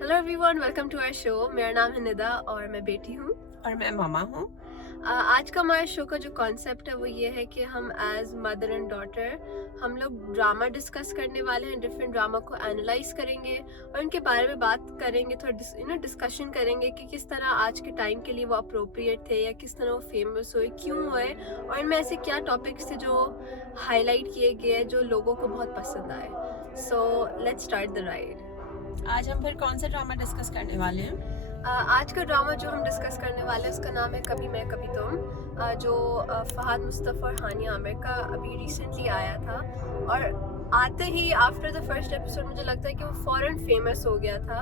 Hello everyone, welcome to our show. मेरा नाम है निदा और मैं बेटी हूँ। और मैं मामा हूँ। आज का हमारे शो का जो कॉन्सेप्ट है वो ये है कि हम एज मदर एंड डॉटर हम लोग ड्रामा डिस्कस करने वाले हैं। डिफरेंट ड्रामा को एनालाइज करेंगे और उनके बारे में बात करेंगे, थोड़ा डिस्कशन करेंगे कि किस तरह आज के टाइम के लिए वो अप्रोप्रिएट थे या किस तरह वो फेमस हुए, क्यों हुए, और इनमें ऐसे क्या टॉपिक्स थे जो हाईलाइट किए गए जो लोगों को बहुत पसंद आए। So let's start the ride. आज हम फिर कौन सा ड्रामा डिस्कस करने वाले हैं? आज का ड्रामा जो हम डिस्कस करने वाले हैं उसका नाम है कभी मैं कभी तुम, जो फहाद मुस्तफ़ा और हानिया आमिर का अभी रिसेंटली आया था। और आते ही आफ्टर द फर्स्ट एपिसोड मुझे लगता है कि वो फ़ौरन फेमस हो गया था,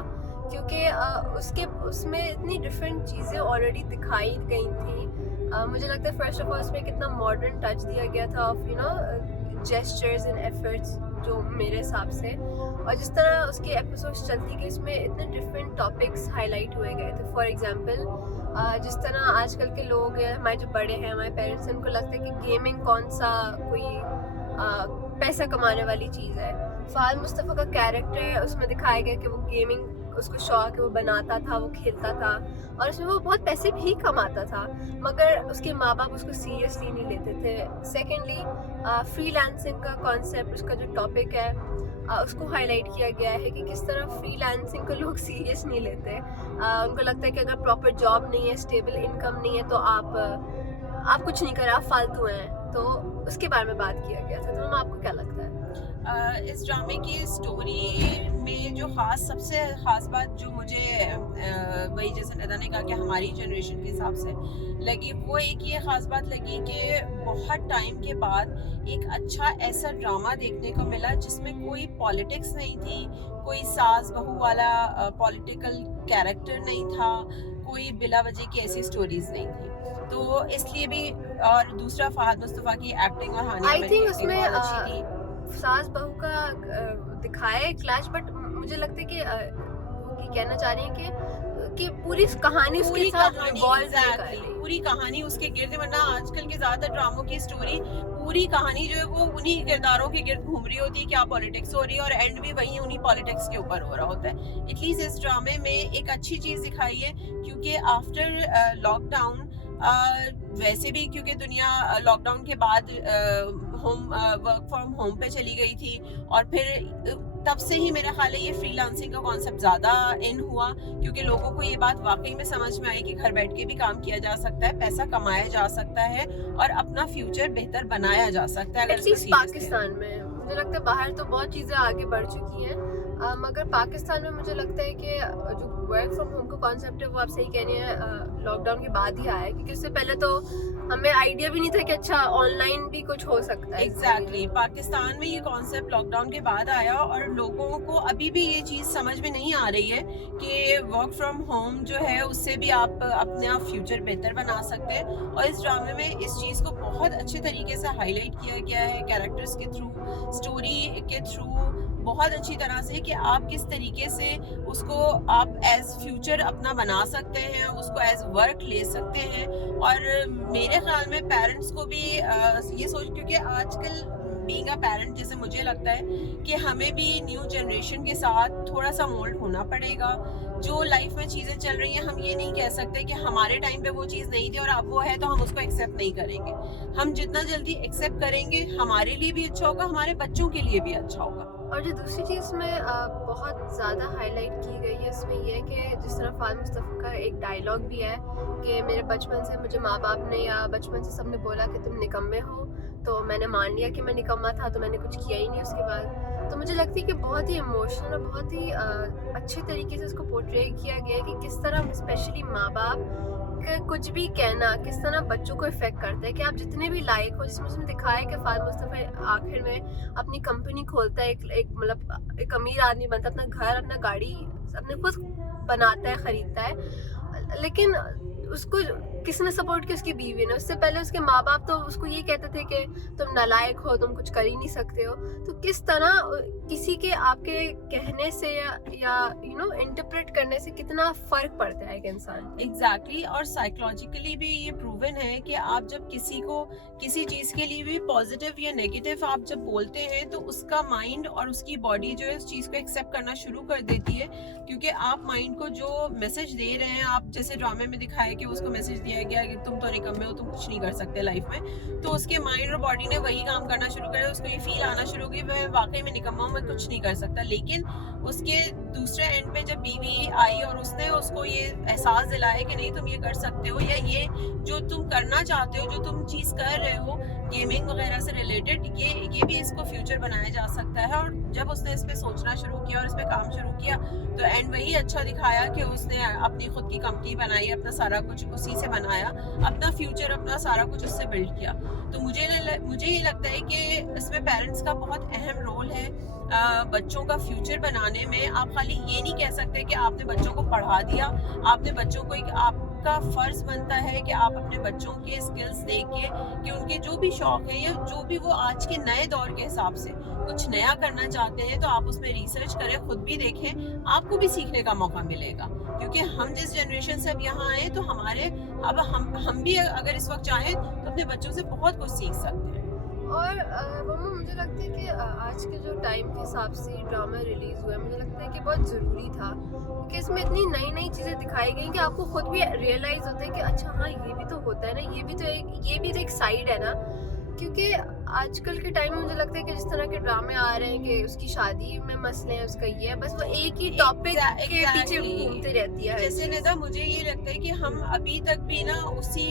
क्योंकि उसमें इतनी डिफरेंट चीज़ें ऑलरेडी दिखाई गई थी। मुझे लगता है फर्स्ट ऑफ ऑल उसमें कितना मॉडर्न टच दिया गया था ऑफ जेस्चर्स एंड एफर्ट्स, जो मेरे हिसाब से, और जिस तरह उसके एपिसोड्स चलती गई इसमें इतने डिफरेंट टॉपिक्स हाईलाइट हुए गए थे। फॉर एग्जांपल जिस तरह आजकल के लोग हैं, हमारे जो बड़े हैं, हमारे पेरेंट्स हैं, उनको लगता है कि गेमिंग कौन सा कोई पैसा कमाने वाली चीज़ है। फहाद मुस्तफ़ा का कैरेक्टर है, उसमें दिखाया गया कि वो गेमिंग उसको शौक है, वो बनाता था, वो खेलता था और उसमें वो बहुत पैसे भी कमाता था, मगर उसके माँ बाप उसको सीरियसली नहीं लेते थे। सेकेंडली फ्रीलांसिंग का कॉन्सेप्ट, उसका जो टॉपिक है उसको हाईलाइट किया गया है कि किस तरह फ्रीलांसिंग को लोग सीरियस नहीं लेते। उनको लगता है कि अगर प्रॉपर जॉब नहीं है, स्टेबल इनकम नहीं है, तो आप कुछ नहीं कर, आप फालतू हैं। तो उसके बारे में बात किया गया था। तो आपको क्या लगता है? इस ड्रामे की स्टोरी में जो सबसे खास बात जो मुझे वही जैसे निदा ने कहा कि हमारी जनरेशन के हिसाब से लगी, वो एक ये खास बात लगी कि बहुत टाइम के बाद एक अच्छा ऐसा ड्रामा देखने को मिला जिसमें कोई पॉलिटिक्स नहीं थी, कोई सास बहू वाला पॉलिटिकल कैरेक्टर नहीं था, कोई बिला वजह की ऐसी स्टोरीज नहीं थी। तो इसलिए भी, और दूसरा फहाद मुस्तफ़ा की एक्टिंग और हानिया आई आमिर की थिंक एक्टिंग उसमें बहुत अच्छी थी। सास बहू का दिखाया है क्लैश, बट मुझे लगता है कि वो कहना चाह रही है कि पूरी कहानी उसके साथ रिवॉल्व नहीं कर रही। पूरी कहानी उसके गिर्द, वरना आजकल के ज्यादातर ड्रामों की स्टोरी पूरी कहानी जो है वो उन्हीं किरदारों के गिर्द घूम रही होती है, क्या पॉलिटिक्स हो रही है, और एंड भी वही उन्हीं पॉलिटिक्स के ऊपर हो रहा होता है। एटलीस्ट इस ड्रामे में एक अच्छी चीज दिखाई है, क्योंकि आफ्टर लॉकडाउन, वैसे भी क्योंकि दुनिया लॉकडाउन के बाद होम वर्क फ्रॉम होम पे चली गई थी, और फिर तब से ही मेरा ख्याल है ये फ्रीलांसिंग का कॉन्सेप्ट ज़्यादा इन हुआ, क्योंकि लोगों को ये बात वाकई में समझ में आई कि घर बैठ के भी काम किया जा सकता है, पैसा कमाया जा सकता है और अपना फ्यूचर बेहतर बनाया जा सकता है। अगर एटलीस्ट पाकिस्तान में मुझे लगता है, बाहर तो बहुत चीज़ें आगे बढ़ चुकी हैं, मगर पाकिस्तान में मुझे लगता है कि जो वर्क फ्रॉम होम का कॉन्सेप्ट है वो आप सही कह रही हैं, लॉकडाउन के बाद ही आया है, क्योंकि उससे पहले तो हमें आइडिया भी नहीं था कि अच्छा ऑनलाइन भी कुछ हो सकता है। एग्जैक्टली पाकिस्तान में ये कॉन्सेप्ट लॉकडाउन के बाद आया, और लोगों को अभी भी ये चीज़ समझ में नहीं आ रही है कि वर्क फ्रॉम होम जो है उससे भी आप अपना फ्यूचर बेहतर बना सकते हैं। और इस ड्रामे में इस चीज़ को बहुत अच्छे तरीके से हाईलाइट किया गया है, कैरेक्टर्स के थ्रू, स्टोरी के थ्रू, बहुत अच्छी तरह से, कि आप किस तरीके से उसको आप एज फ्यूचर अपना बना सकते हैं, उसको एज वर्क ले सकते हैं। और मेरे ख्याल में पेरेंट्स को भी ये सोच, क्योंकि आजकल बीइंग अ पेरेंट जैसे मुझे लगता है कि हमें भी न्यू जनरेशन के साथ थोड़ा सा मोल्ड होना पड़ेगा। जो लाइफ में चीज़ें चल रही हैं, हम ये नहीं कह सकते कि हमारे टाइम पे वो चीज़ नहीं थी और अब वो है तो हम उसको एक्सेप्ट नहीं करेंगे। हम जितना जल्दी एक्सेप्ट करेंगे हमारे लिए भी अच्छा होगा, हमारे बच्चों के लिए भी अच्छा होगा। और जो दूसरी चीज़ में बहुत ज़्यादा हाईलाइट की गई है उसमें ये है कि जिस तरह फहाद मुस्तफ़ा का एक डायलॉग भी है कि मेरे बचपन से मुझे माँ बाप ने या बचपन से सबने बोला कि तुम निकम्मे हो, तो मैंने मान लिया कि मैं निकम्मा था, तो मैंने कुछ किया ही नहीं उसके बाद। तो मुझे लगती है कि बहुत ही इमोशनल और बहुत ही अच्छे तरीके से उसको पोर्ट्रे किया गया है कि किस तरह स्पेशली माँ बाप कुछ भी कहना किस तरह बच्चों को इफेक्ट करता है, कि आप जितने भी लायक हो। जिसमें उसमें दिखाया है कि फहाद मुस्तफ़ा आखिर में अपनी कंपनी खोलता है, एक मतलब एक अमीर आदमी बनता है, अपना घर, अपना गाड़ी अपने खुद बनाता है, खरीदता है, लेकिन उसको किसने सपोर्ट किया? उसकी बीवी ने। उससे पहले उसके माँ बाप तो उसको ये कहते थे कि तुम नालायक हो, तुम कुछ कर ही नहीं सकते हो। तो किस तरह किसी के आपके कहने से या इंटरप्रेट करने से कितना फर्क पड़ता है एक इंसान। एग्जैक्टली और साइकोलॉजिकली भी ये प्रूवन है कि आप जब किसी को किसी चीज के लिए भी पॉजिटिव या नेगेटिव आप जब बोलते हैं तो उसका माइंड और उसकी बॉडी जो है उस चीज को एक्सेप्ट करना शुरू कर देती है, क्योंकि आप माइंड को जो मैसेज दे रहे हैं, आप जैसे ड्रामे में दिखाया कि उसको मैसेज दिया गया कि तुम तो निकम्मे हो, तुम कुछ नहीं कर सकते लाइफ में, तो उसके माइंड और बॉडी ने वही काम करना शुरू किया, उसको ये फील आना शुरू हो गई मैं वाकई में निकम्मा हूँ, मैं कुछ नहीं कर सकता। लेकिन उसके दूसरे एंड पे जब बीवी आई और उसने उसको ये एहसास दिलाया कि नहीं तुम ये कर सकते हो, या ये जो तुम करना चाहते हो, जो तुम चीज कर रहे हो गेमिंग वगैरह से रिलेटेड, ये भी इसको फ्यूचर बनाया जा सकता है। और जब उसने इस पे सोचना शुरू किया और इस पे काम शुरू किया तो एंड वही अच्छा दिखाया कि उसने अपनी खुद की कंपनी बनाई, अपना सारा कुछ उसी से बनाया, अपना फ्यूचर अपना सारा कुछ उससे बिल्ड किया। तो मुझे ये लगता है कि इसमें पेरेंट्स का बहुत अहम रोल है बच्चों का फ्यूचर बनाने में। आप खाली ये नहीं कह सकते कि आपने बच्चों को पढ़ा दिया, आपने बच्चों को आपका फर्ज बनता है कि आप अपने बच्चों के स्किल्स देख के कि उनके जो भी शौक है या जो भी वो आज के नए दौर के हिसाब से कुछ नया करना चाहते हैं तो आप उसमें रिसर्च करें, खुद भी देखें, आपको भी सीखने का मौका मिलेगा। क्योंकि हम जिस जनरेशन से अब यहाँ आए तो अब हम भी अगर इस वक्त चाहें तो अपने बच्चों से बहुत कुछ सीख सकते हैं। और मम्मा मुझे लगता है कि आज के जो टाइम के हिसाब से ड्रामा रिलीज हुआ है, मुझे लगता है कि बहुत ज़रूरी था, क्योंकि इसमें इतनी नई नई चीज़ें दिखाई गई कि आपको खुद भी रियलाइज़ होता है कि अच्छा हाँ ये भी तो होता है ना, ये भी तो एक साइड है ना। क्योंकि आजकल के टाइम में मुझे लगता है कि जिस तरह के ड्रामे आ रहे हैं कि उसकी शादी में मसले हैं, उसका ये है, बस वो एक ही टॉपिक के पीछे घूमती रहती है। जैसे निदा मुझे ये लगता है कि हम अभी तक भी ना उसी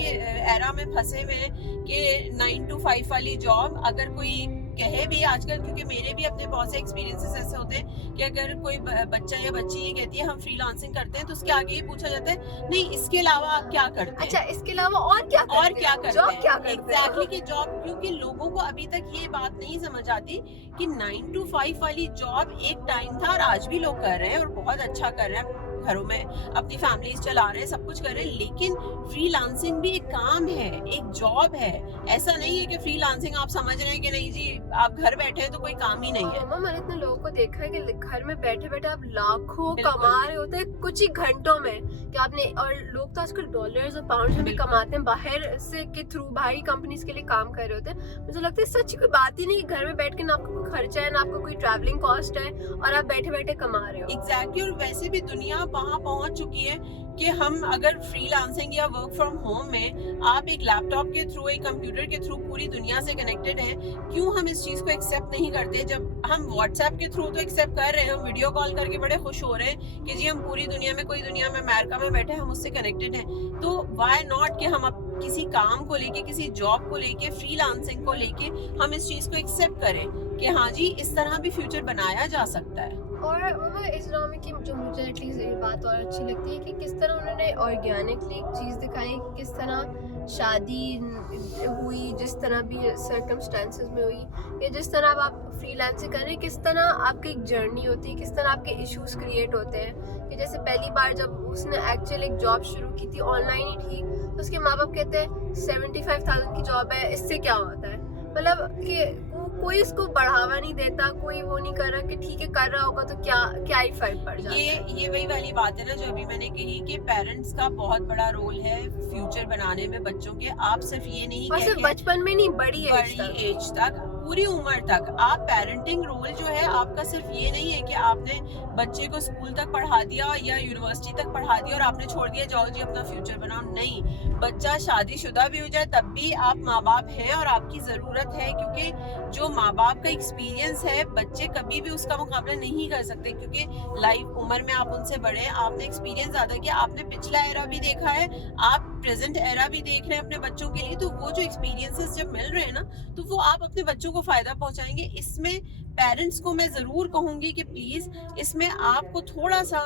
एरा में फंसे हुए हैं कि 9 to 5 वाली जॉब अगर कोई कहे भी आजकल, क्योंकि मेरे भी अपने बहुत से एक्सपीरियंसेस ऐसे होते हैं कि अगर कोई बच्चा या बच्ची ये कहती है हम फ्रीलांसिंग करते हैं तो उसके आगे ये पूछा जाता है नहीं इसके अलावा आप क्या करते हैं। अच्छा इसके अलावा और क्या करते हैं? जॉब क्या करते हैं एग्जैक्टली कि जॉब, क्योंकि लोगों को अभी तक ये बात नहीं समझ आती कि 9 to 5 वाली जॉब एक टाइम था और आज भी लोग कर रहे हैं और बहुत अच्छा कर रहे हैं, घरों में अपनी फैमिलीज चला रहे हैं, सब कुछ कर रहे हैं। लेकिन फ्रीलांसिंग भी एक काम है, एक जॉब है। ऐसा नहीं है कि फ्रीलांसिंग आप समझ रहे हैं कि नहीं जी आप घर बैठे हैं तो कोई काम ही नहीं है। मैंने इतने लोगों को देखा है कि घर में बैठे बैठे आप लाखों कमा रहे होते हैं कुछ ही घंटों में कि आपने, और लोग तो आजकल डॉलर्स और पाउंड्स में भी कमाते हैं बाहर से के थ्रू, बाहरी कंपनीज के लिए काम कर रहे होते हैं। मुझे लगता है सच कोई बात ही नहीं कि घर में बैठ के ना आपका कोई खर्चा है ना आपका कोई ट्रैवलिंग कॉस्ट है और आप बैठे बैठे कमा रहे हो। एग्जैक्टली और वैसे भी दुनिया वहां पहुंच चुकी है कि हम अगर फ्रीलांसिंग या वर्क फ्रॉम होम में आप एक लैपटॉप के थ्रू, एक कंप्यूटर के थ्रू पूरी दुनिया से कनेक्टेड हैं, क्यों हम इस चीज को एक्सेप्ट नहीं करते? जब हम व्हाट्सएप के थ्रू तो एक्सेप्ट कर रहे हैं, हम वीडियो कॉल करके बड़े खुश हो रहे हैं कि जी हम पूरी दुनिया में, कोई दुनिया में अमेरिका में बैठे हम उससे कनेक्टेड हैं, तो व्हाई नॉट कि हम अब किसी काम को लेके, किसी जॉब को लेके, फ्रीलांसिंग को लेके हम इस चीज को एक्सेप्ट करें कि हाँ जी इस तरह भी फ्यूचर बनाया जा सकता है। और इस ड्रामे की जो मुझे एटलीस्ट ये बात और अच्छी लगती है कि किस तरह उन्होंने ऑर्गेनिकली एक चीज़ दिखाई कि किस तरह शादी हुई, जिस तरह भी सर्कमस्टेंसेस में हुई, या जिस तरह आप फ्रीलांसिंग कर रहे हैं, किस तरह आपकी एक जर्नी होती है, किस तरह आपके इश्यूज क्रिएट होते हैं। कि जैसे पहली बार जब उसने एक्चुअल एक जॉब शुरू की थी, ऑनलाइन ही थी, तो उसके माँ बाप कहते हैं 75,000 की जॉब है, इससे क्या होता है। मतलब कि कोई इसको बढ़ावा नहीं देता, कोई वो नहीं कर रहा कि ठीक है कर रहा होगा तो क्या ही फर्क पड़ जाता है। ये वही वाली बात है ना जो अभी मैंने कही कि पेरेंट्स का बहुत बड़ा रोल है फ्यूचर बनाने में बच्चों के। आप सिर्फ ये नहीं और सिर्फ बचपन में नहीं, बड़ी एज तक, पूरी उम्र तक आप पेरेंटिंग रोल जो है आपका सिर्फ ये नहीं है कि आपने बच्चे को स्कूल तक पढ़ा दिया या यूनिवर्सिटी तक पढ़ा दिया और आपने छोड़ दिया जाओ जी अपना फ्यूचर बनाओ। नहीं, बच्चा शादीशुदा भी हो जाए तब भी आप माँ बाप हैं और आपकी जरूरत है, क्योंकि जो माँ बाप का एक्सपीरियंस है बच्चे कभी भी उसका मुकाबला नहीं कर सकते, क्योंकि लाइफ उम्र में आप उनसे बड़े हैं, आपने एक्सपीरियंस ज्यादा किया, आपने पिछला एरा भी देखा है, आप प्रेजेंट एरा भी देख रहे हैं अपने बच्चों के लिए। तो वो जो एक्सपीरियंसेस जब मिल रहे हैं ना तो वो आप अपने बच्चों को फायदा पहुंचाएंगे। इसमें पेरेंट्स को मैं जरूर कहूंगी कि प्लीज इसमें आपको थोड़ा सा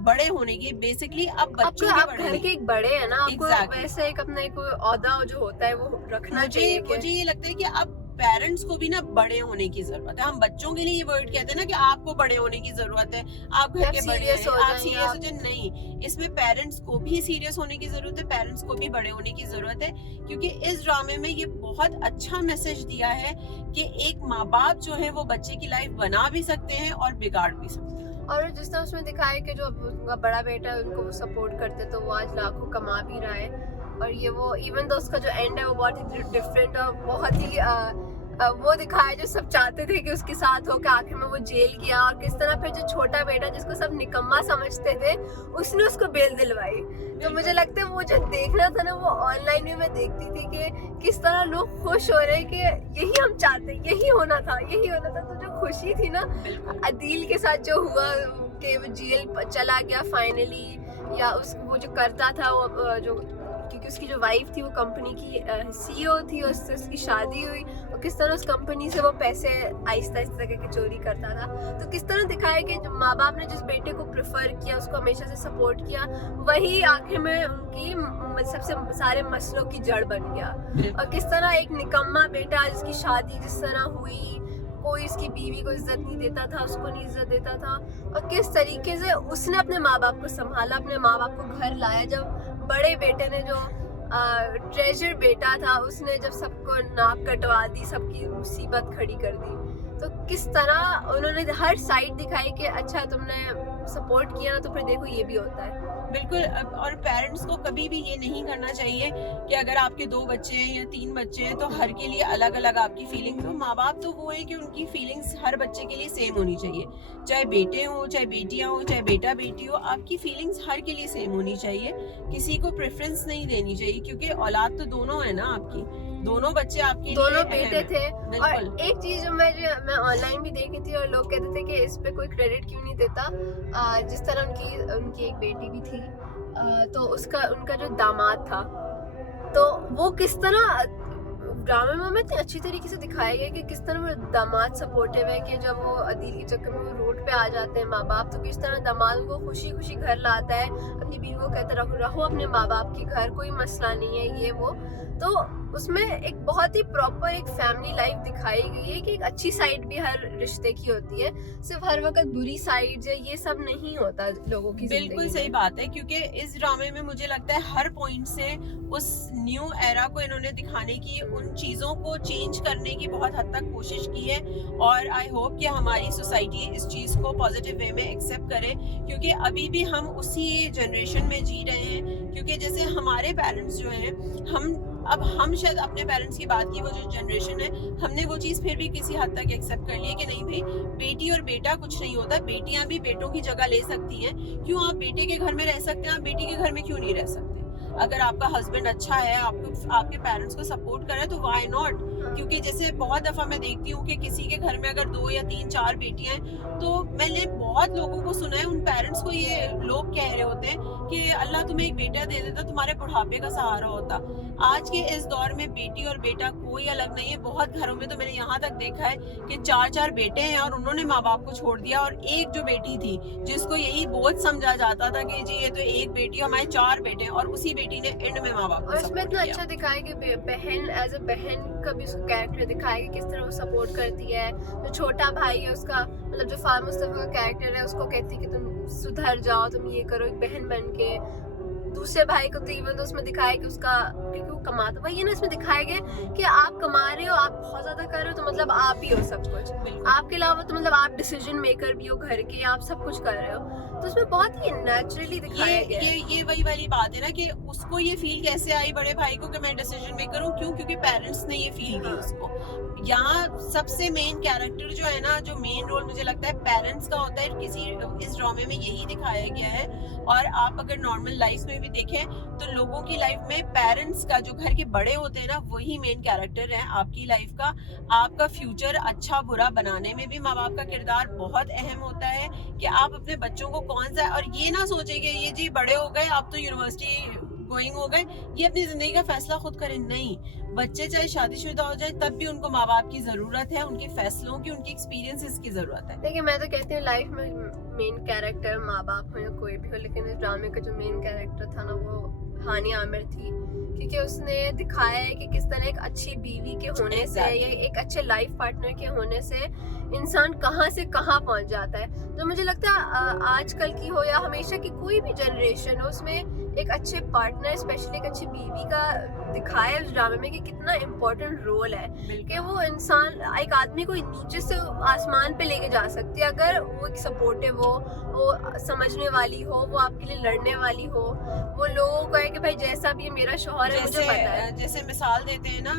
बड़े होने की, बेसिकली अब बच्चों आप घर के एक बड़े हैं ना, आपको वैसे एक अपना एक ओहदा जो होता है वो रखना चाहिए। मुझे ये लगता है कि अब पेरेंट्स को भी ना बड़े होने की जरूरत है। हम बच्चों के लिए ये वर्ड कहते हैं ना कि आपको बड़े होने की जरूरत है, आप घर के बड़े हैं, आप सीरियस हो जाए। नहीं, इसमें पेरेंट्स को भी सीरियस होने की जरूरत है, पेरेंट्स को भी बड़े होने की जरूरत है, क्योंकि इस ड्रामे में ये बहुत अच्छा मैसेज दिया है कि एक माँ बाप जो है वो बच्चे की लाइफ बना भी सकते हैं और बिगाड़ भी सकते हैं। और जिस तरह उसमें दिखाया कि जो उनका बड़ा बेटा है उनको वो सपोर्ट करते, तो वो आज लाखों कमा भी रहा है। और ये वो इवन तो उसका जो एंड है वो बहुत ही डिफरेंट और बहुत ही वो दिखाया जो सब चाहते थे कि उसके साथ हो, के आखिर में वो जेल गया, और किस तरह फिर जो छोटा बेटा जिसको सब निकम्मा समझते थे उसने उसको बेल दिलवाई। तो मुझे लगता है वो जो देखना था ना वो ऑनलाइन में मैं देखती थी कि किस तरह लोग खुश हो रहे हैं कि यही हम चाहते, यही होना था, यही होना था। तो जो खुशी थी ना अदील के साथ जो हुआ कि वो जेल चला गया फाइनली, या उस वो जो करता था वो जो, क्योंकि उसकी जो वाइफ थी वो कंपनी की सीईओ थी, उससे उसकी शादी हुई, और किस तरह उस कंपनी से वो पैसे आहिस्ता आहिस्ता करके चोरी करता था। तो किस तरह दिखाया कि जो माँ बाप ने जिस बेटे को प्रेफर किया, उसको हमेशा से सपोर्ट किया, वही आखिर में उनकी सबसे सारे मसलों की जड़ बन गया। और किस तरह एक निकम्मा बेटा जिसकी शादी जिस तरह हुई, कोई इसकी बीवी को इज्जत नहीं देता था, उसको नहीं इज्जत देता था, और किस तरीके से उसने अपने माँ बाप को संभाला, अपने माँ बाप को घर लाया। जब बड़े बेटे ने जो ट्रेजर बेटा था उसने जब सबको नाक कटवा दी, सबकी मुसीबत खड़ी कर दी, तो किस तरह उन्होंने हर साइड दिखाई कि अच्छा तुमने सपोर्ट किया ना तो फिर देखो ये भी होता है। बिल्कुल। और पेरेंट्स को कभी भी ये नहीं करना चाहिए कि अगर आपके 2 बच्चे हैं या 3 बच्चे हैं तो हर के लिए अलग अलग आपकी फीलिंग्स हो। माँ बाप तो वो है कि उनकी फीलिंग्स हर बच्चे के लिए सेम होनी चाहिए, चाहे बेटे हो, चाहे बेटियां हो, चाहे बेटा बेटी हो, आपकी फीलिंग्स हर के लिए सेम होनी चाहिए। किसी को प्रेफरेंस नहीं देनी चाहिए, क्योंकि औलाद तो दोनों है ना आपकी, दोनों बच्चे आपके दोनों बेटे थे। बिल्कुल। और एक चीज जो मैं ऑनलाइन भी देखी थी और लोग कहते थे कि इस पे कोई क्रेडिट क्यों नहीं देता, जिस तरह उनकी एक बेटी भी थी, तो उनका जो दामाद था, तो वो किस तरह ड्रामे में इतनी अच्छी तरीके से दिखाया गया कि किस तरह वो दामाद सपोर्टिव है, कि जब वो अदील के चक्कर में वो रोड पे आ जाते हैं माँ बाप, तो किस तरह दामाद उनको खुशी खुशी घर लाता है, अपनी बीवी को कहता है रहो अपने माँ बाप के घर, कोई मसला नहीं है ये वो। तो उसमें एक बहुत ही प्रॉपर एक फैमिली लाइफ दिखाई गई है कि एक अच्छी साइड भी हर रिश्ते की होती है, सिर्फ हर वक्त बुरी साइड या ये सब नहीं होता लोगों की जिंदगी में। बिल्कुल सही बात है, क्योंकि इस ड्रामे में मुझे लगता है हर पॉइंट से उस न्यू एरा को इन्होंने दिखाने की, उन चीजों को चेंज करने की बहुत हद तक कोशिश की है। और आई होप कि हमारी सोसाइटी इस चीज को पॉजिटिव वे में एक्सेप्ट करे, क्योंकि अभी भी हम उसी जनरेशन में जी रहे हैं। क्योंकि जैसे हमारे पेरेंट्स जो हैं, हम शायद अपने पेरेंट्स की बात की, वो जो जनरेशन है, हमने वो चीज फिर भी किसी हद तक एक्सेप्ट कर ली है कि नहीं भाई, बेटी और बेटा कुछ नहीं होता, बेटियां भी बेटों की जगह ले सकती हैं। क्यों आप बेटे के घर में रह सकते हैं, आप बेटी के घर में क्यों नहीं रह सकते? अगर आपका हस्बैंड अच्छा है, आपको आपके पेरेंट्स को सपोर्ट करे तो व्हाई नॉट। क्योंकि जैसे बहुत दफा मैं देखती हूँ कि किसी के घर में अगर 2 या 3, 4 बेटियां हैं, तो मैंने बहुत लोगों को सुना है, उन पेरेंट्स को ये लोग कह रहे होते हैं कि अल्लाह तुम्हें एक बेटा दे देता, तुम्हारे बुढ़ापे का सहारा होता। आज के इस दौर में बेटी और बेटा कोई अलग नहीं है। बहुत घरों में तो मैंने यहाँ तक देखा है कि 4-4 बेटे हैं और उन्होंने माँ बाप को छोड़ दिया, और एक जो बेटी थी जिसको यही बोझ समझा जाता था कि जी ये तो एक बेटी, हमारे 4 बेटे, और उसी बेटी ने एंड में माँ बाप को और इसमें इतना अच्छा दिखाया कि बहन एज अ बहन का भी उसका कैरेक्टर दिखाया कि किस तरह वो सपोर्ट करती है। जो छोटा भाई है उसका, मतलब जो फार मुस्तफा का कैरेक्टर है, उसको कहती है कि तुम सुधर जाओ, तुम ये करो एक बहन बन के। दूसरे भाई को तो इवन तो उसमें दिखाया कि उसका, क्योंकि वो कमाता, वही है ना, इसमें दिखाया गया कि आप कमा रहे हो, आप बहुत ज्यादा कर रहे हो, तो मतलब आप ही हो सब कुछ, आपके अलावा तो मतलब आप डिसीजन मेकर भी हो घर के, आप सब कुछ कर रहे हो। तो उसमें बहुत ही नेचुरली दिखाया गया है। ये वही वाली बात है ना कि उसको ये फील कैसे आई बड़े भाई को कि मैं डिसीजन मेकर हूँ। क्यों? क्योंकि पेरेंट्स ने ये फील की उसको। यहाँ सबसे मेन कैरेक्टर जो है ना, जो मेन रोल मुझे लगता है पेरेंट्स का होता है, इस ड्रामे में यही दिखाया गया है। और आप अगर नॉर्मल लाइफ में भी देखें तो लोगों की लाइफ में पेरेंट्स का, जो घर के बड़े होते हैं ना, वही मेन कैरेक्टर है आपकी लाइफ का। आपका फ्यूचर अच्छा बुरा बनाने में भी माँ बाप का किरदार बहुत अहम होता है कि आप अपने बच्चों को कौन सा, और ये ना सोचे कि ये जी बड़े हो गए, आप तो यूनिवर्सिटी गोइंग हो गए, ये अपनी जिंदगी का फैसला खुद करें। नहीं, बच्चे चाहे शादीशुदा हो जाए तब भी उनको माँ बाप की जरूरत है, उनके फैसलों की, उनके एक्सपीरियंसेस की जरूरत है। देखिए मैं तो कहती हूँ लाइफ में मेन कैरेक्टर माँ बाप हो या कोई भी हो, लेकिन इस ड्रामे का जो मेन कैरेक्टर था ना, वो हानिया आमिर थी, क्योंकि उसने दिखाया है कि किस तरह एक अच्छी बीवी के होने से या एक अच्छे लाइफ पार्टनर के होने से इंसान कहाँ से कहाँ पहुंच जाता है। तो मुझे लगता है आजकल की हो या हमेशा की कोई भी जनरेशन हो, उसमें एक अच्छे पार्टनर स्पेशली एक अच्छी बीवी का दिखाया है उस ड्रामे में कि कितना इम्पोर्टेंट रोल है, कि वो इंसान एक आदमी को नीचे से आसमान पे लेके जा सकती है अगर वो एक सपोर्टिव हो, वो समझने वाली हो, वो आपके लिए लड़ने वाली हो, वो लोगों को है कि भाई जैसा भी मेरा शौहर है मुझे पता है। जैसे मिसाल देते हैं ना,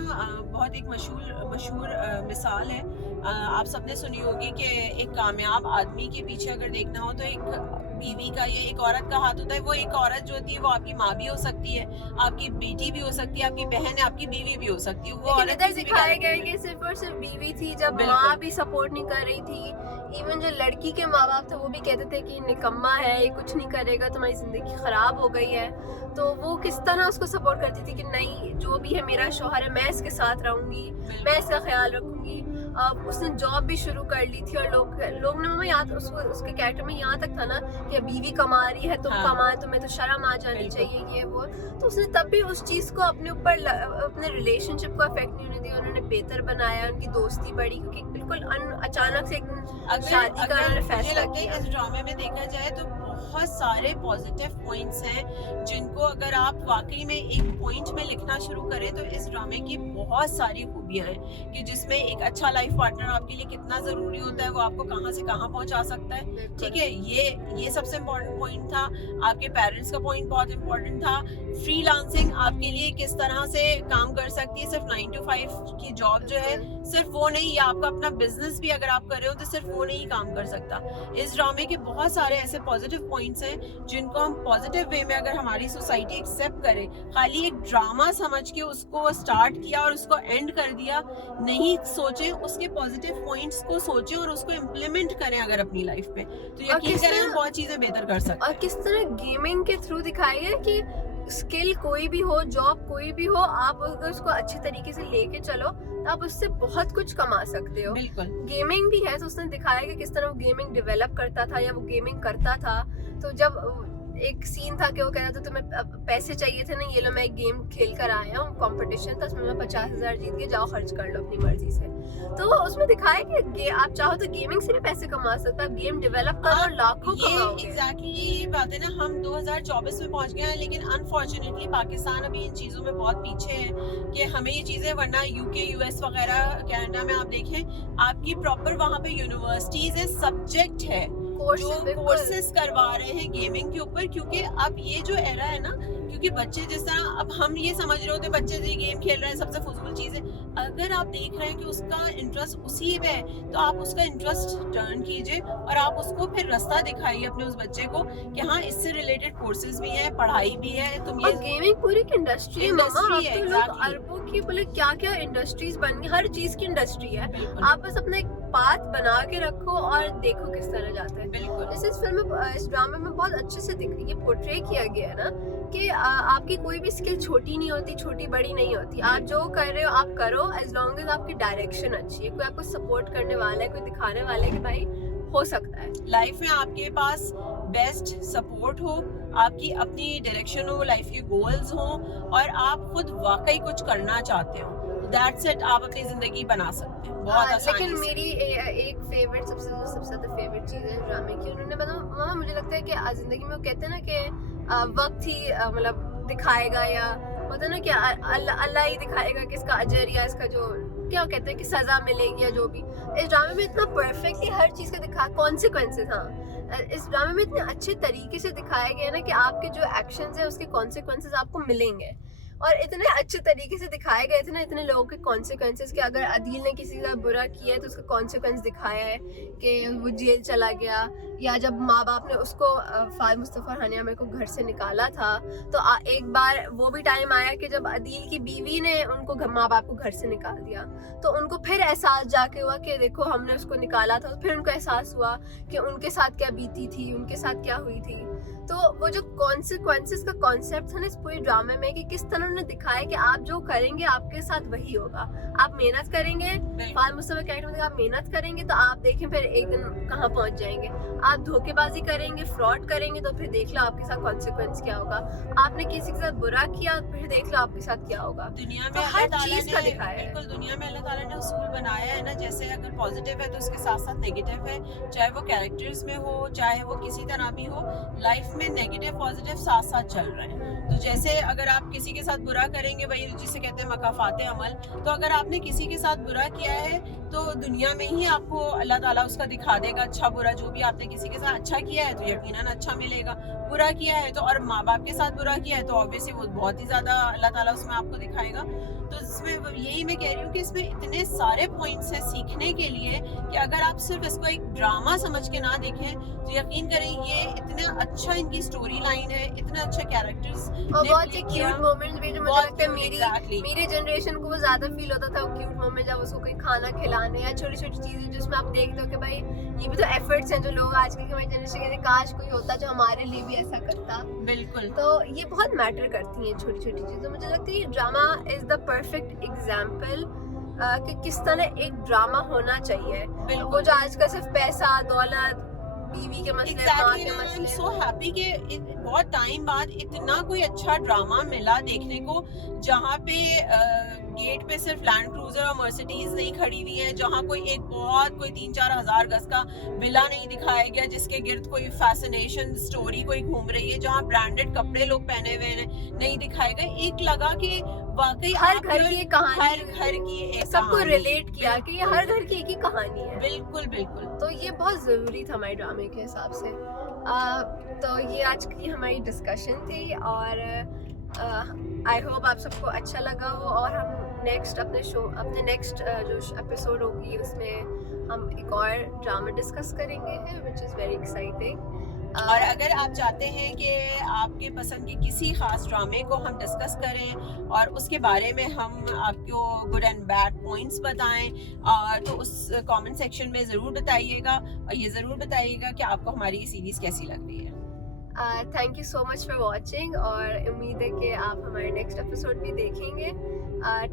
बहुत एक मशहूर मिसाल है, आप सबने सुनी होगी कि एक कामयाब आदमी के पीछे अगर देखना हो तो एक बीवी का या एक औरत का हाथ होता है। वो एक औरत जो होती है वो आपकी माँ भी हो सकती है, आपकी बेटी भी हो सकती है, आपकी बहन है, आपकी बीवी भी हो सकती है। वो औरत इधर दिखाया गया है कि सिर्फ और सिर्फ बीवी थी, जब माँ भी सपोर्ट नहीं कर रही थी। इवन जो लड़की के माँ बाप थे वो भी कहते थे कि निकम्मा है, ये कुछ नहीं करेगा, तुम्हारी जिंदगी खराब हो गई है। तो वो किस तरह उसको सपोर्ट करती थी कि नहीं, जो भी है मेरा शौहर है, मैं इसके साथ रहूंगी, मैं इसका ख्याल रखूंगी। उसने जॉब भी शुरू कर ली थी और लोग ने मम्मा याद उसके कैरेक्टर में यहाँ तक था ना कि बीवी कमा रही है, तुम कमा, तुम्हें तो शर्म आ जानी चाहिए, ये वो। तो उसने तब भी उस चीज को अपने ऊपर अपने रिलेशनशिप को अफेक्ट नहीं होने दिया, उन्होंने बेहतर बनाया, उनकी दोस्ती बढ़ी, क्योंकि बिल्कुल अचानक से शादी का उन्होंने फैसला किया। इस ड्रामे में देखा जाए तो बहुत सारे पॉजिटिव पॉइंट्स हैं जिनको अगर आप वाकई में एक पॉइंट में लिखना शुरू करें तो इस ड्रामे की बहुत सारी खूबियां हैं, कि जिसमें एक अच्छा लाइफ पार्टनर आपके लिए कितना जरूरी होता है, वो आपको कहां से कहां पहुंचा सकता है। ठीक है, ये सबसे इम्पोर्टेंट पॉइंट था। आपके पेरेंट्स का पॉइंट बहुत इम्पोर्टेंट था। फ्रीलांसिंग आपके लिए किस तरह से काम कर सकती है, सिर्फ 9 to 5 की जॉब जो है सिर्फ वो नहीं, या आपका अपना बिजनेस भी अगर आप कर रहे हो तो सिर्फ वो नहीं काम कर सकता। इस ड्रामे के बहुत सारे ऐसे पॉजिटिव पॉइंट्स हैं जिनको हम पॉजिटिव वे में अगर हमारी सोसाइटी एक्सेप्ट करे, खाली एक ड्रामा समझ के उसको स्टार्ट किया और उसको एंड कर दिया, नहीं सोचे उसके पॉजिटिव पॉइंट्स को सोचे और उसको इम्प्लीमेंट करें अगर अपनी लाइफ पे, तो यकीन करें हम बहुत चीजें बेहतर कर सकते हैं। और किस तरह गेमिंग के थ्रू दिखाई है कि स्किल कोई भी हो, जॉब कोई भी हो, आप अगर उसको अच्छे तरीके से लेके चलो तो आप उससे बहुत कुछ कमा सकते हो। बिल्कुल गेमिंग भी है तो उसने दिखाया कि किस तरह वो गेमिंग डेवलप करता था या वो गेमिंग करता था। तो जब एक सीन था कि वो कह रहा था तुम्हें पैसे चाहिए थे ना, ये लो मैं एक गेम खेल कर आया हूँ, कंपटीशन था उसमें मैं 50,000 जीत के, जाओ खर्च कर लो अपनी मर्जी से। तो उसमें दिखाया कि आप चाहो तो गेमिंग से भी पैसे कमा सकते हो, आप गेम डेवलप करो और लाखों कमाओगे। एग्जैक्टली ये बात है ना, हम 2024 में पहुंच गए हैं, लेकिन अनफॉर्चुनेटली पाकिस्तान अभी इन चीजों में बहुत पीछे है कि हमें ये चीजें, वरना यूके यूएस वगैरह कनाडा में आप देखें आपकी प्रॉपर वहाँ पे यूनिवर्सिटीज है, सब्जेक्ट है जो कोर्सेज करवा रहे हैं गेमिंग के ऊपर, क्योंकि अब ये जो एरा है ना, क्योंकि बच्चे जिस तरह अब हम ये समझ रहे होते बच्चे जो गेम खेल रहे हैं सबसे फजूल चीज है, अगर आप देख रहे हैं कि उसका इंटरेस्ट उसी में है तो आप उसका इंटरेस्ट टर्न कीजिए और आप उसको फिर रास्ता दिखाइए अपने उस बच्चे को कि हाँ इससे रिलेटेड कोर्सेज भी है, पढ़ाई भी है। तुम ये गेमिंग पूरी की इंडस्ट्री है मामा, अब तो लोग exactly. अरबों की बोले क्या क्या इंडस्ट्रीज बन गई, हर चीज की इंडस्ट्री है। आप बस अपना एक पाथ बना के रखो और देखो किस तरह जाता है। बिल्कुल इस फिल्म में, इस ड्रामे में बहुत अच्छे से ये पोर्ट्रे किया गया है ना कि आपकी कोई भी स्किल छोटी नहीं होती, छोटी बड़ी नहीं होती। आप जो कर रहे हो आप करो, एज लॉन्ग एज आपकी डायरेक्शन अच्छी है, कोई आपको सपोर्ट करने वाला है, कोई दिखाने वाला है कि भाई हो सकता है। लाइफ में आपके पास बेस्ट सपोर्ट हो, आपकी अपनी डायरेक्शन हो, लाइफ के गोल्स हो और आप खुद वाकई कुछ करना चाहते हो, दैट्स इट, आप अपनी जिंदगी बना सकते हैं बहुत आसानी लेकिन से। मेरी एक फेवरेट सबसे ज्यादा फेवरेट चीज है ड्रामे की, उन्होंने बताया मामा, मुझे लगता है कि जिंदगी में वो कहते हैं ना कि वक्त ही मतलब दिखाएगा, या होता है ना कि अल्लाह ही दिखाएगा कि इसका अजर या इसका जो क्या कहते हैं कि सजा मिलेगी या जो भी। इस ड्रामे में इतना परफेक्टली हर चीज का दिखा, कॉन्सिक्वेंसेस, हाँ इस ड्रामे में इतने अच्छे तरीके से दिखाया गया ना कि आपके जो एक्शंस है उसके कॉन्सिक्वेंसेस आपको मिलेंगे, और इतने अच्छे तरीके से दिखाए गए थे ना इतने लोगों के कॉन्सिक्वेंसेस कि अगर अदील ने किसी का बुरा किया है तो उसका कॉन्सिक्वेंस दिखाया है कि वो जेल चला गया, या जब माँ बाप ने उसको फाद मुस्तफ़ा हानिया आमिर को घर से निकाला था तो एक बार वो भी टाइम आया कि जब अदील की बीवी ने उनको माँ बाप को घर से निकाल दिया, तो उनको फिर एहसास जाके हुआ कि देखो हमने उसको निकाला था, तो फिर उनको एहसास हुआ कि उनके साथ क्या बीती थी, उनके साथ क्या हुई थी। तो वो जो कॉन्सिक्वेंसेस का कॉन्सेप्ट था ना इस पूरे ड्रामे में कि किस तरह उन्होंने दिखाया कि आप जो करेंगे आपके साथ वही होगा। आप मेहनत करेंगे, फहद मुस्तफा कैरेक्टर में आप मेहनत करेंगे तो आप देखें फिर एक दिन कहाँ पहुंच जाएंगे। आप धोखेबाजी करेंगे, फ्रॉड करेंगे तो फिर देख लो आपके साथ कॉन्सिक्वेंस क्या होगा। आपने किसी के साथ बुरा किया फिर देख लो आपके साथ क्या होगा। दुनिया में तो अल्लाह हर ताला चीज ने का दिखाया है। बिल्कुल दुनिया में अल्लाह ताला ने उसूल बनाया है ना, जैसे अगर पॉजिटिव है तो उसके साथ साथ नेगेटिव है, चाहे वो कैरेक्टर्स में हो चाहे वो किसी तरह भी हो, लाइफ में नेगेटिव पॉजिटिव साथ साथ चल रहे हैं। तो जैसे अगर आप किसी के साथ बुरा करेंगे, वही जिसे कहते हैं मकाफाते अमल, तो अगर आपने किसी के साथ बुरा किया है तो दुनिया में ही आपको अल्लाह ताला उसका दिखा देगा अच्छा बुरा। जो भी आपने किसी के साथ अच्छा किया है तो यकीनन अच्छा मिलेगा, बुरा किया है तो, और माँ बाप के साथ बुरा किया है तो ऑब्वियसली वो बहुत ही ज्यादा अल्लाह ताला उसमें आपको दिखाएगा। तो इसमें यही मैं कह रही हूँ कि इसमें इतने सारे पॉइंट्स हैं सीखने के लिए कि अगर आप सिर्फ इसको एक ड्रामा समझ के ना देखें तो यकीन करें ये इतना अच्छा इनकी स्टोरी लाइन है, इतने अच्छे कैरेक्टर्स और बहुत ही क्यूट मोमेंट्स भी जो मुझे लगता है exactly. मेरी जनरेशन को वो ज्यादा फील होता था, वो क्यूट मोमेंट जब उसको कोई खाना खिलाने या छोटी छोटी चीजें जिसमें आप देखते हो कि भाई ये भी तो एफर्ट्स हैं जो लोग आजकल की हमारी जनरेशन कहते हैं काश कोई होता जो हमारे लिए भी ऐसा करता। बिल्कुल। तो ये बहुत मैटर करती हैं छोटी छोटी चीजें। मुझे लगता है ये drama is the perfect example कि किस तरह एक ड्रामा होना चाहिए। वो जो आजकल सिर्फ पैसा दौलत बीवी के मसले माँ के मसले। सो हैप्पी कि बहुत टाइम बाद इतना कोई अच्छा ड्रामा मिला देखने को, जहाँ पे गेट पे सिर्फ लैंड क्रूजर और मर्सिडीज नहीं खड़ी हुई है, जहाँ कोई 3-4 हज़ार गज का विला नहीं दिखाया गया जिसके गिर्द कोई फैसिनेशन स्टोरी कोई घूम रही है, जहाँ ब्रांडेड कपड़े लोग पहने हुए नहीं दिखाए गए। एक लगा कि वाकई हर घर की एक कहानी, हर घर की एक सबको कहानी। रिलेट किया कि ये हर घर की एक ही कहानी है। बिल्कुल बिल्कुल। तो ये बहुत ज़रूरी था हमारे ड्रामे के हिसाब से। तो ये आज की हमारी डिस्कशन थी और आई होप आप सबको अच्छा लगा हो। और हम अपने नेक्स्ट जो एपिसोड होगी उसमें हम एक और ड्रामा डिस्कस करेंगे विच इज़ वेरी एक्साइटिंग। और अगर आप चाहते हैं कि आपके पसंद के किसी खास ड्रामे को हम डिस्कस करें और उसके बारे में हम आपको गुड एंड बैड पॉइंट्स बताएं, तो उस कमेंट सेक्शन में ज़रूर बताइएगा और ये ज़रूर बताइएगा कि आपको हमारी ये सीरीज़ कैसी लग रही है। Thank you so much for watching और उम्मीद है कि आप हमारे नेक्स्ट एपिसोड भी देखेंगे।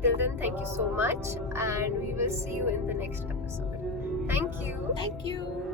Till then thank you so much and we will see you in the next episode. Thank you.